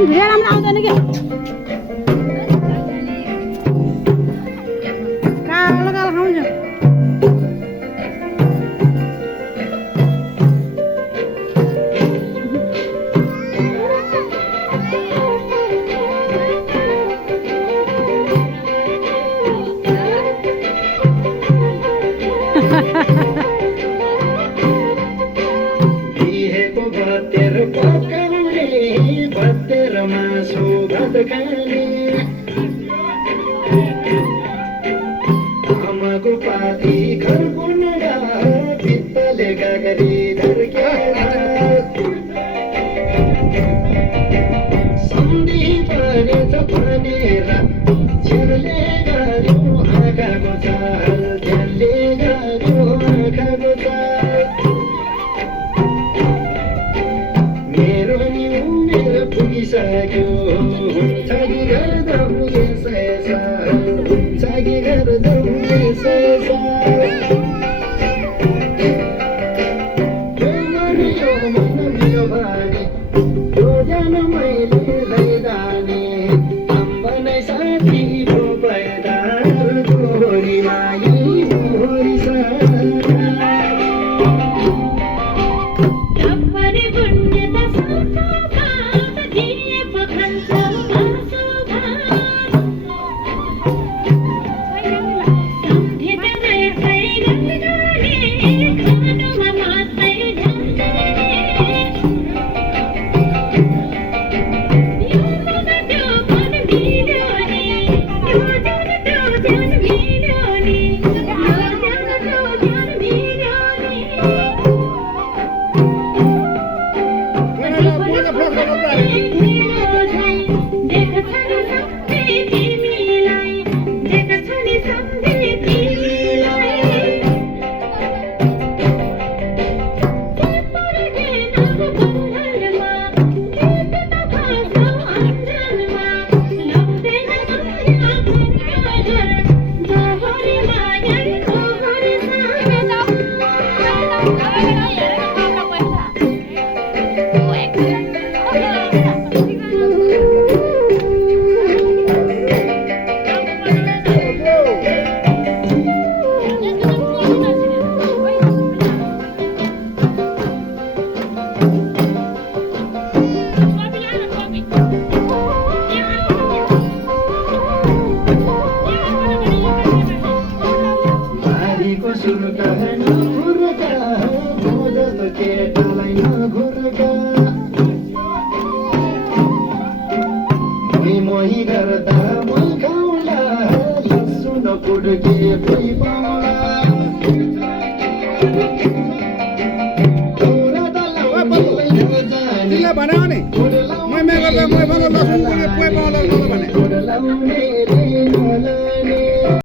झन् भिडियो राम्रो आउँदैन के कालो कालो खाउँछ आमाको पाती घर बुनेर भित्ताले गागरी धर्केर सम्धी परेछ भनेर छेउले गर्यो आँखाको चाल ध्यानले गर्यो आँखाको चाल मेरो नि उमेर पुगिसक्यो हुन्छ कि गर्दौ यसै हुन्छ कि गर्दौ यसै मेरो बानी यो ज्यान मैले लैदाने अम्बनै साथी पो पैदार गोरी माई गोरी मोही गर्दा मोही खाउला लसु न पुड्के कोही पाउला तोरा तिमीलाई भने मै गर्दा मै भन्दा लसुन पुगे कोही पाउला भने